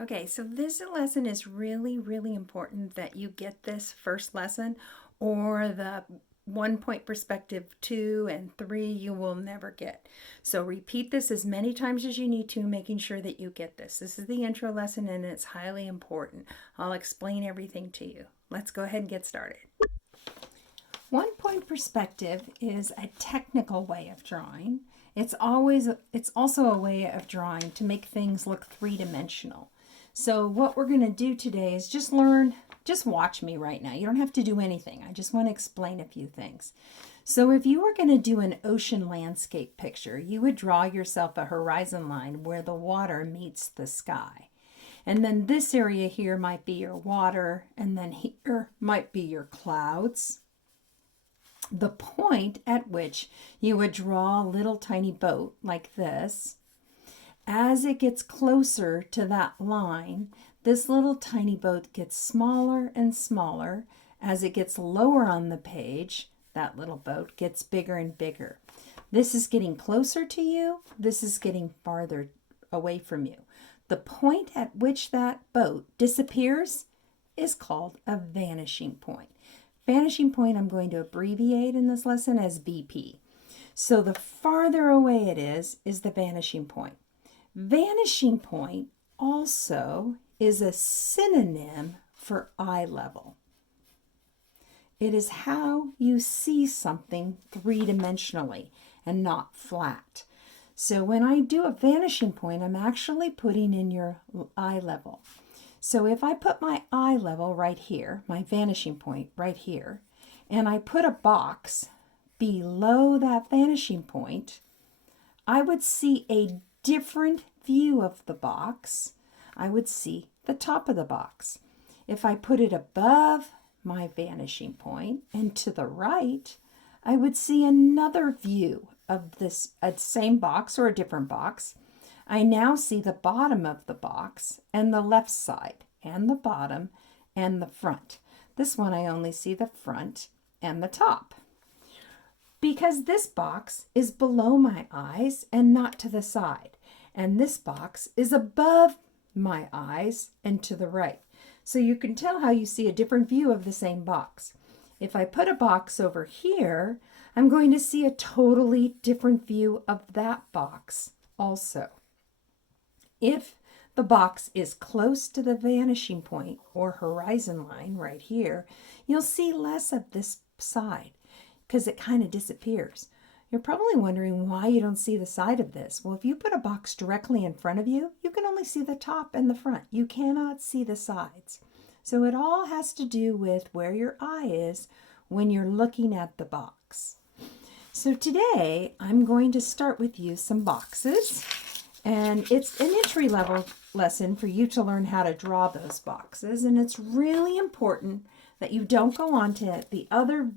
Okay, so this lesson is really, really important that you get this first lesson, or the 1 point perspective 2 and 3 you will never get. So repeat this as many times as you need to, making sure that you get this. This is the intro lesson and it's highly important. I'll explain everything to you. Let's go ahead and get started. 1 point perspective is a technical way of drawing. It's also a way of drawing to make things look three-dimensional. So what we're going to do today is just watch me right now. You don't have to do anything. I just want to explain a few things. So if you were going to do an ocean landscape picture, you would draw yourself a horizon line where the water meets the sky. And then this area here might be your water, and then here might be your clouds. The point at which you would draw a little tiny boat like this. As it gets closer to that line, this little tiny boat gets smaller and smaller. As it gets lower on the page, that little boat gets bigger and bigger. This is getting closer to you. This is getting farther away from you. The point at which that boat disappears is called a vanishing point. Vanishing point I'm going to abbreviate in this lesson as VP. So the farther away it is the vanishing point. Vanishing point also is a synonym for eye level. It is how you see something three-dimensionally and not flat. So when I do a vanishing point, I'm actually putting in your eye level. So if I put my eye level right here, my vanishing point right here, and I put a box below that vanishing point, I would see a different view of the box. I would see the top of the box. If I put it above my vanishing point and to the right, I would see another view of this same box or a different box. I now see the bottom of the box and the left side and the bottom and the front. This one I only see the front and the top, because this box is below my eyes and not to the side. And this box is above my eyes and to the right. So you can tell how you see a different view of the same box. If I put a box over here, I'm going to see a totally different view of that box also. If the box is close to the vanishing point or horizon line right here, you'll see less of this side because it kind of disappears. You're probably wondering why you don't see the side of this. Well, if you put a box directly in front of you, you can only see the top and the front. You cannot see the sides. So it all has to do with where your eye is when you're looking at the box. So today I'm going to start with you some boxes, and it's an entry level lesson for you to learn how to draw those boxes. And it's really important that you don't go on to the other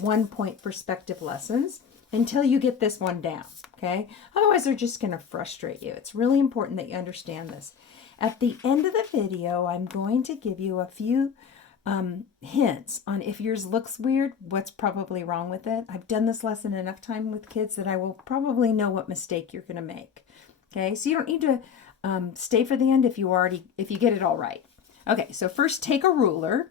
1-point perspective lessons until you get this one down, okay? Otherwise, they're just going to frustrate you. It's really important that you understand this. At the end of the video, I'm going to give you a few hints on if yours looks weird, what's probably wrong with it. I've done this lesson enough time with kids that I will probably know what mistake you're going to make, okay? So you don't need to stay for the end if you get it all right. Okay, so first take a ruler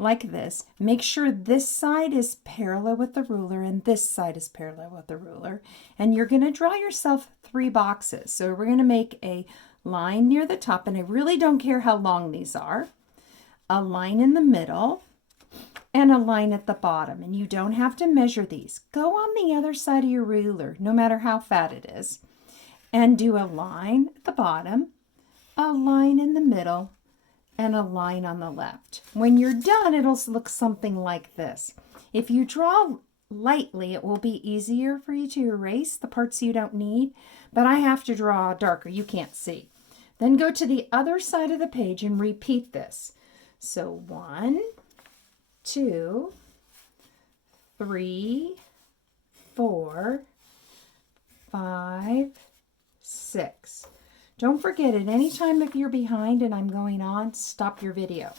like this. Make sure this side is parallel with the ruler and this side is parallel with the ruler. And you're going to draw yourself 3 boxes. So we're going to make a line near the top, and I really don't care how long these are. A line in the middle and a line at the bottom. And you don't have to measure these. Go on the other side of your ruler, no matter how fat it is, and do a line at the bottom, a line in the middle, and a line on the left. When you're done, it'll look something like this. If you draw lightly, it will be easier for you to erase the parts you don't need, but I have to draw darker. You can't see. Then go to the other side of the page and repeat this. So 1, 2, 3, 4, 5, 6. Don't forget, at any time if you're behind and I'm going on, stop your video.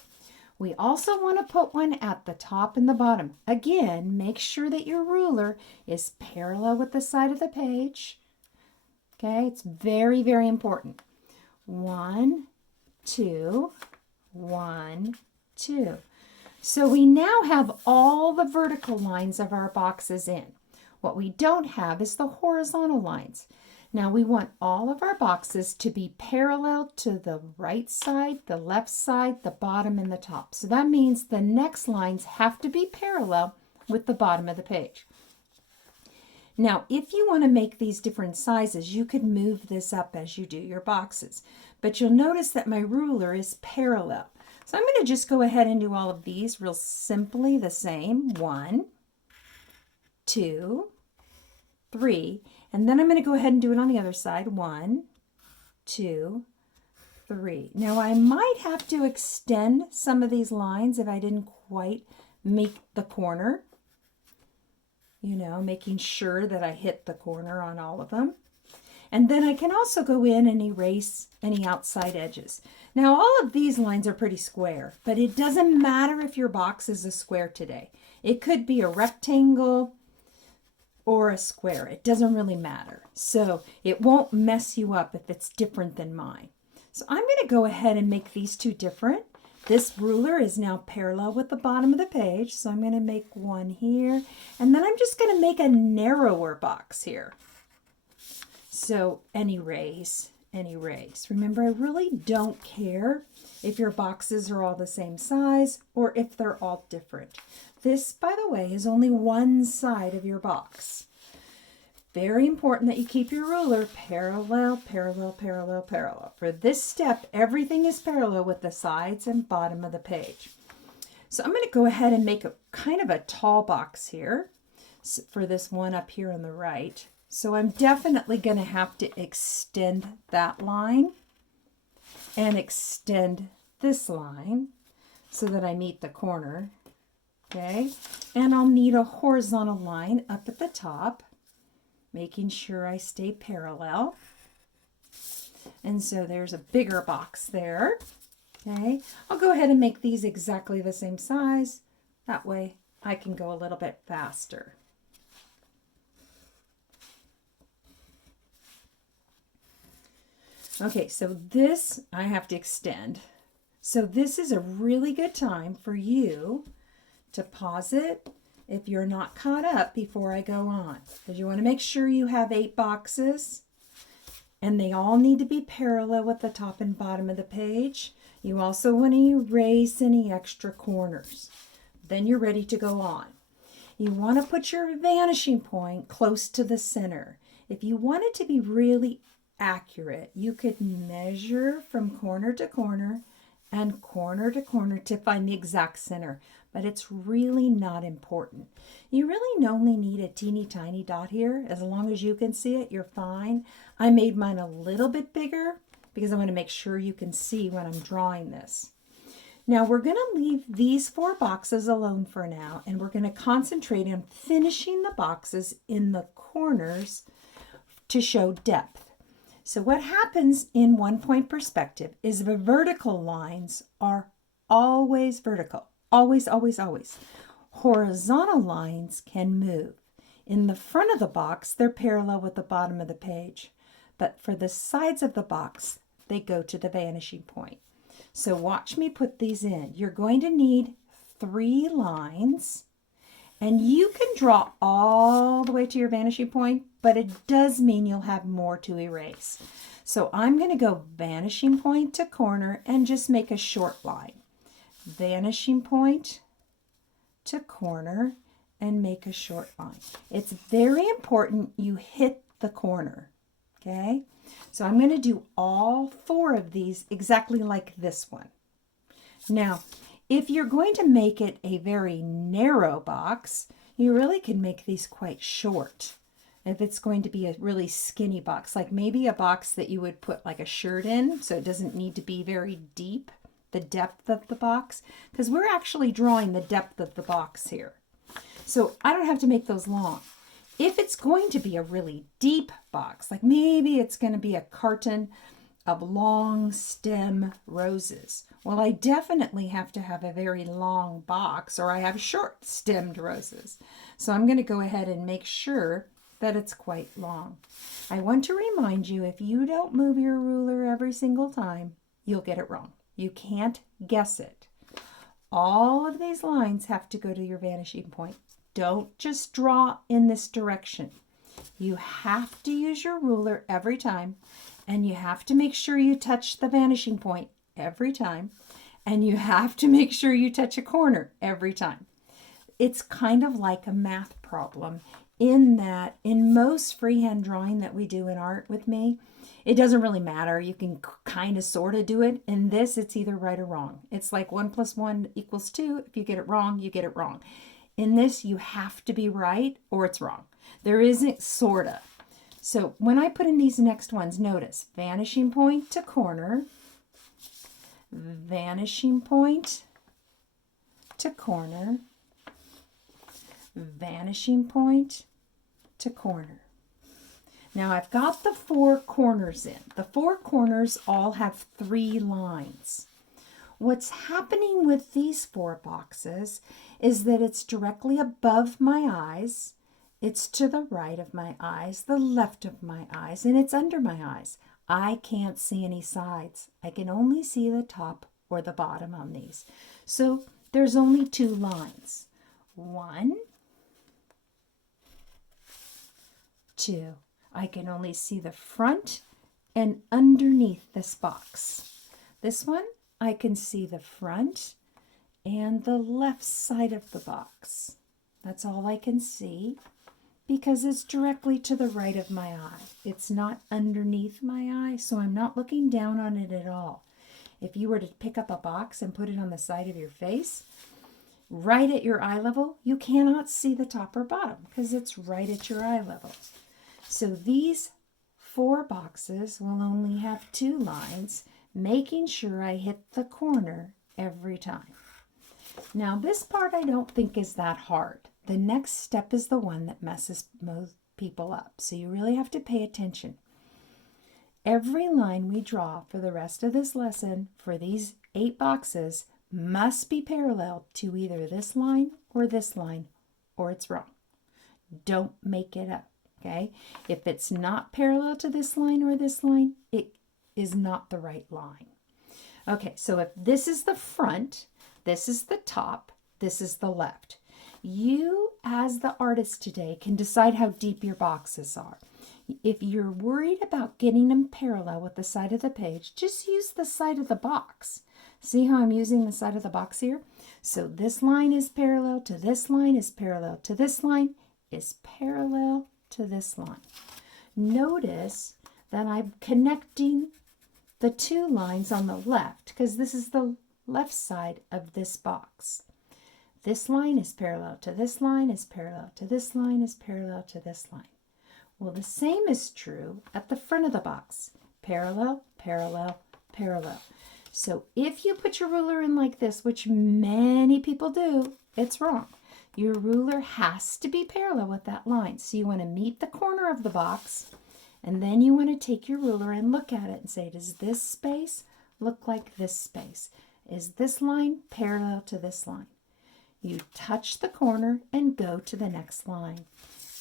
We also want to put one at the top and the bottom. Again, make sure that your ruler is parallel with the side of the page. Okay, it's very, very important. 1, 2, 1, 2. So we now have all the vertical lines of our boxes in. What we don't have is the horizontal lines. Now we want all of our boxes to be parallel to the right side, the left side, the bottom, and the top. So that means the next lines have to be parallel with the bottom of the page. Now, if you want to make these different sizes, you could move this up as you do your boxes. But you'll notice that my ruler is parallel. So I'm going to just go ahead and do all of these real simply the same. 1, 2, 3. And then I'm going to go ahead and do it on the other side. 1, 2, 3. Now I might have to extend some of these lines if I didn't quite make the corner. You know, making sure that I hit the corner on all of them. And then I can also go in and erase any outside edges. Now all of these lines are pretty square, but it doesn't matter if your box is a square today. It could be a rectangle or a square. It doesn't really matter. So it won't mess you up if it's different than mine. So I'm going to go ahead and make these two different. This ruler is now parallel with the bottom of the page, so I'm going to make one here, and then I'm just going to make a narrower box here. So, and erase, and erase. Remember, I really don't care if your boxes are all the same size or if they're all different. This, by the way, is only one side of your box. Very important that you keep your ruler parallel, parallel, parallel, parallel. For this step, everything is parallel with the sides and bottom of the page. So I'm going to go ahead and make a kind of a tall box here for this one up here on the right. So I'm definitely going to have to extend that line and extend this line so that I meet the corner. Okay, and I'll need a horizontal line up at the top, making sure I stay parallel. And so there's a bigger box there. Okay, I'll go ahead and make these exactly the same size. That way I can go a little bit faster. Okay, so this I have to extend. So this is a really good time for you to pause it if you're not caught up before I go on, because you want to make sure you have 8 boxes and they all need to be parallel with the top and bottom of the page. You also want to erase any extra corners. Then you're ready to go on. You want to put your vanishing point close to the center. If you want it to be really accurate, you could measure from corner to corner and corner to corner to find the exact center, but it's really not important. You really only need a teeny tiny dot here. As long as you can see it, you're fine. I made mine a little bit bigger because I want to make sure you can see when I'm drawing this. Now we're going to leave these 4 boxes alone for now, and we're going to concentrate on finishing the boxes in the corners to show depth. So what happens in 1-point perspective is the vertical lines are always vertical. Always, always, always. Horizontal lines can move. In the front of the box, they're parallel with the bottom of the page. But for the sides of the box, they go to the vanishing point. So watch me put these in. You're going to need 3 lines. And you can draw all the way to your vanishing point, but it does mean you'll have more to erase. So I'm going to go vanishing point to corner and just make a short line. Vanishing point to corner and make a short line. It's very important you hit the corner. Okay? So I'm going to do all 4 of these exactly like this one. Now, if you're going to make it a very narrow box, you really can make these quite short. If it's going to be a really skinny box, like maybe a box that you would put like a shirt in, so it doesn't need to be very deep, the depth of the box, because we're actually drawing the depth of the box here. So I don't have to make those long. If it's going to be a really deep box, like maybe it's going to be a carton of long stem roses. Well, I definitely have to have a very long box, or I have short stemmed roses. So I'm going to go ahead and make sure that it's quite long. I want to remind you, if you don't move your ruler every single time, you'll get it wrong. You can't guess it. All of these lines have to go to your vanishing point. Don't just draw in this direction. You have to use your ruler every time, and you have to make sure you touch the vanishing point every time, and you have to make sure you touch a corner every time. It's kind of like a math problem in that in most freehand drawing that we do in art with me, it doesn't really matter. You can kind of sort of do it. In this, it's either right or wrong. It's like 1 + 1 = 2. If you get it wrong, you get it wrong. In this, you have to be right or it's wrong. There isn't sort of. So when I put in these next ones, notice vanishing point to corner, vanishing point to corner, vanishing point to corner. Now I've got the 4 corners in. The 4 corners all have 3 lines. What's happening with these 4 boxes is that it's directly above my eyes, it's to the right of my eyes, the left of my eyes, and it's under my eyes. I can't see any sides. I can only see the top or the bottom on these. So there's only 2 lines. 1, 2. I can only see the front and underneath this box. This one, I can see the front and the left side of the box. That's all I can see because it's directly to the right of my eye. It's not underneath my eye, so I'm not looking down on it at all. If you were to pick up a box and put it on the side of your face, right at your eye level, you cannot see the top or bottom because it's right at your eye level. So these 4 boxes will only have 2 lines, making sure I hit the corner every time. Now this part I don't think is that hard. The next step is the one that messes most people up. So you really have to pay attention. Every line we draw for the rest of this lesson for these 8 boxes must be parallel to either this line, or it's wrong. Don't make it up. Okay, if it's not parallel to this line or this line, it is not the right line. Okay, so if this is the front, this is the top, this is the left. You, as the artist today, can decide how deep your boxes are. If you're worried about getting them parallel with the side of the page, just use the side of the box. See how I'm using the side of the box here? So this line is parallel to this line, is parallel to this line, is parallel to this line. Notice that I'm connecting the 2 lines on the left because this is the left side of this box. This line is parallel to this line, is parallel to this line, is parallel to this line. Well, the same is true at the front of the box. Parallel, parallel, parallel. So if you put your ruler in like this, which many people do, it's wrong. Your ruler has to be parallel with that line. So you want to meet the corner of the box, and then you want to take your ruler and look at it and say, does this space look like this space? Is this line parallel to this line? You touch the corner and go to the next line,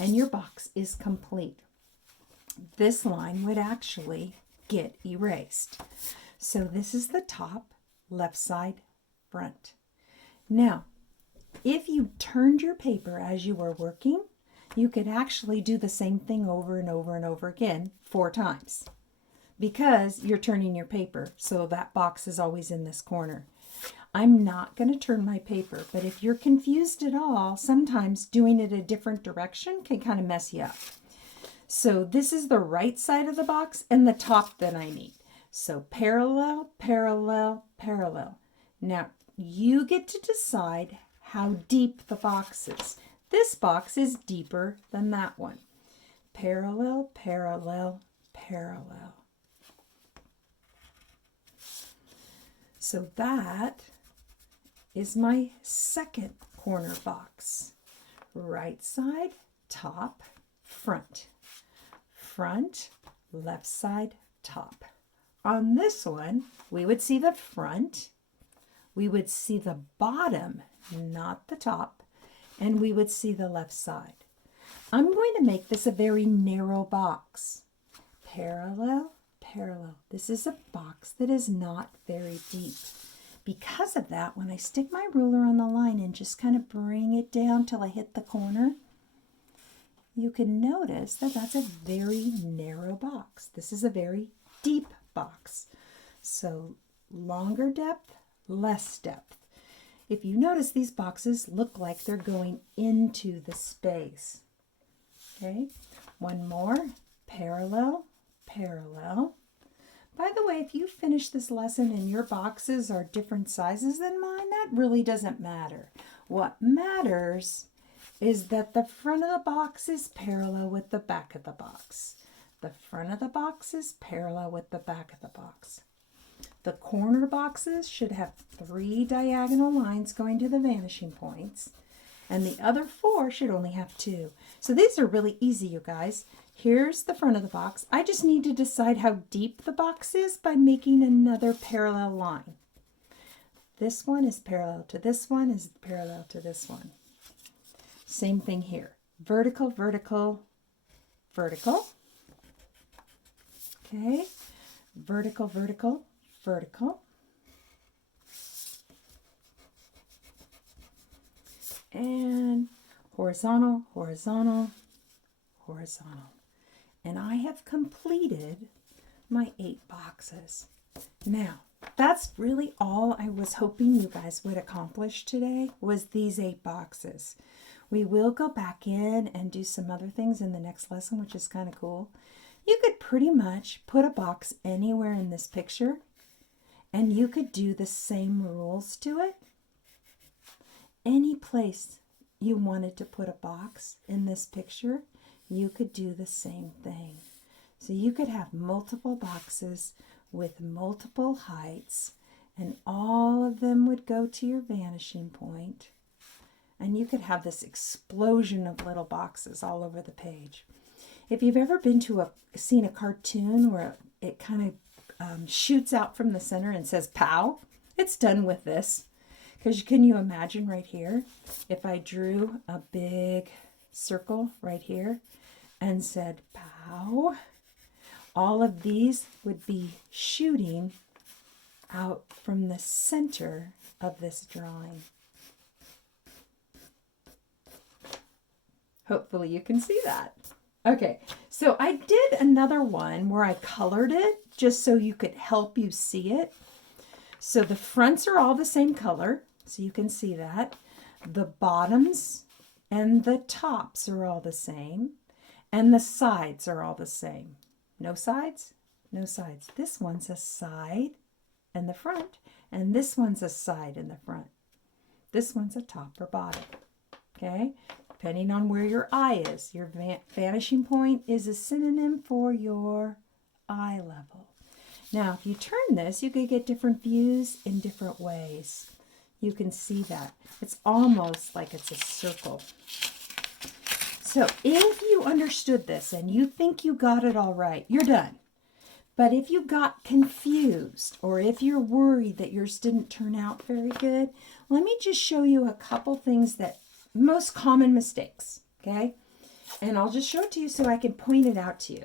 and your box is complete. This line would actually get erased. So this is the top, left side, front. Now, if you turned your paper as you were working, you could actually do the same thing over and over and over again 4 times because you're turning your paper, so that box is always in this corner. I'm not going to turn my paper, but if you're confused at all, sometimes doing it a different direction can kind of mess you up. So this is the right side of the box and the top that I need. So parallel, parallel, parallel. Now you get to decide how deep the box is. This box is deeper than that one. Parallel, parallel, parallel. So that is my second corner box. Right side, top, front. Front, left side, top. On this one, we would see the front, we would see the bottom, not the top, and we would see the left side. I'm going to make this a very narrow box. Parallel, parallel. This is a box that is not very deep. Because of that, when I stick my ruler on the line and just kind of bring it down till I hit the corner, you can notice that that's a very narrow box. This is a very deep box. So longer depth, less depth. If you notice, these boxes look like they're going into the space. Okay, one more, parallel, parallel. By the way, if you finish this lesson and your boxes are different sizes than mine, that really doesn't matter. What matters is that the front of the box is parallel with the back of the box. The front of the box is parallel with the back of the box. The corner boxes should have 3 diagonal lines going to the vanishing points, and the other 4 should only have 2. So these are really easy, you guys. Here's the front of the box. I just need to decide how deep the box is by making another parallel line. This one is parallel to this one, is parallel to this one. Same thing here. Vertical, vertical, vertical. Okay. Vertical, vertical, vertical. And horizontal, horizontal, horizontal. And I have completed my 8 boxes. Now, that's really all I was hoping you guys would accomplish today, was these 8 boxes. We will go back in and do some other things in the next lesson, which is kind of cool. You could pretty much put a box anywhere in this picture, and you could do the same rules to it. Any place you wanted to put a box in this picture, you could do the same thing. So you could have multiple boxes with multiple heights, and all of them would go to your vanishing point. And you could have this explosion of little boxes all over the page. If you've ever been to seen a cartoon where it kind of shoots out from the center and says "pow," it's done with this. Because can you imagine right here, if I drew a big circle right here and said "pow," all of these would be shooting out from the center of this drawing. Hopefully you can see that. Okay, so I did another one where I colored it just so you could help you see it. So the fronts are all the same color, so you can see that. The bottoms and the tops are all the same, and the sides are all the same. No sides? No sides. This one's a side and the front, and this one's a side and the front. This one's a top or bottom. Okay? Depending on where your eye is. Your vanishing point is a synonym for your eye level. Now, if you turn this, you could get different views in different ways. You can see that. It's almost like it's a circle. So if you understood this and you think you got it all right, you're done. But if you got confused, or if you're worried that yours didn't turn out very good, let me just show you a couple things that most common mistakes, okay? And I'll just show it to you so I can point it out to you.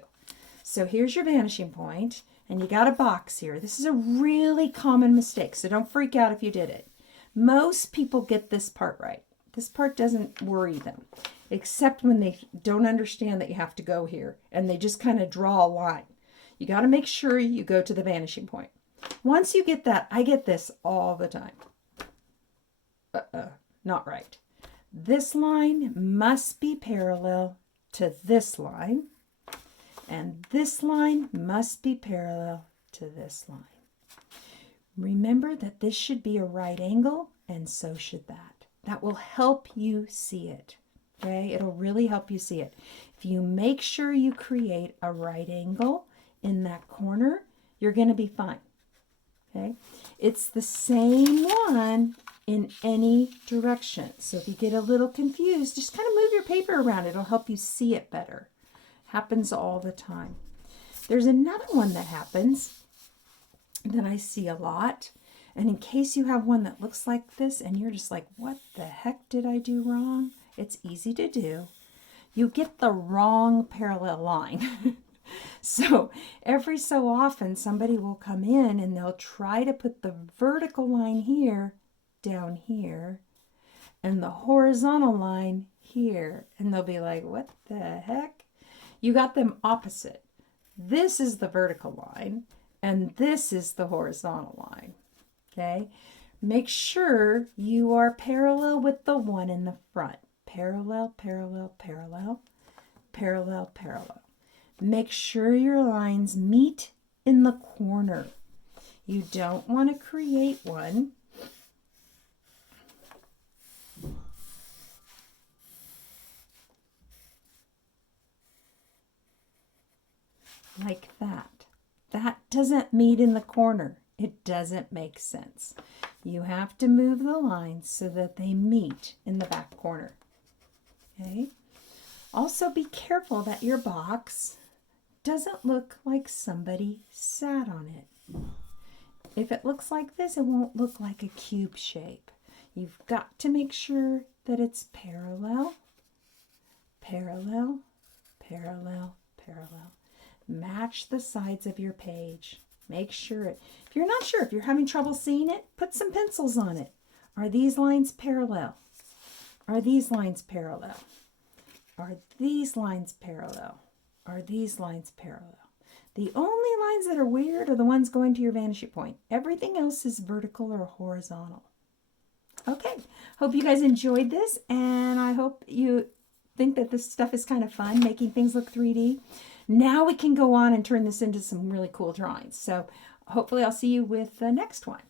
So here's your vanishing point, and you got a box here. This is a really common mistake, so don't freak out if you did it. Most people get this part right. This part doesn't worry them, except when they don't understand that you have to go here, and they just kind of draw a line. You got to make sure you go to the vanishing point. Once you get that, I get this all the time. Not right. This line must be parallel to this line, and this line must be parallel to this line. Remember that this should be a right angle, and so should that. That will help you see it, okay? It'll really help you see it. If you make sure you create a right angle in that corner, you're going to be fine, okay? It's the same one in any direction. So if you get a little confused, just kind of move your paper around. It'll help you see it better. Happens all the time. There's another one that happens that I see a lot. And in case you have one that looks like this and you're just like, what the heck did I do wrong? It's easy to do. You get the wrong parallel line. So every so often somebody will come in and they'll try to put the vertical line here, down here, and the horizontal line here. And they'll be like, what the heck? You got them opposite. This is the vertical line, and this is the horizontal line. Okay? Make sure you are parallel with the one in the front. Parallel, parallel, parallel, parallel, parallel. Make sure your lines meet in the corner. You don't want to create one like that. That doesn't meet in the corner. It doesn't make sense. You have to move the lines so that they meet in the back corner. Okay? Also be careful that your box doesn't look like somebody sat on it. If it looks like this, it won't look like a cube shape. You've got to make sure that it's parallel, parallel, parallel, parallel. Match the sides of your page. Make sure it. If you're not sure, if you're having trouble seeing it, put some pencils on it. Are these lines parallel? Are these lines parallel? Are these lines parallel? Are these lines parallel? The only lines that are weird are the ones going to your vanishing point. Everything else is vertical or horizontal. Okay, hope you guys enjoyed this, and I hope you think that this stuff is kind of fun, making things look 3D. Now we can go on and turn this into some really cool drawings. So hopefully I'll see you with the next one.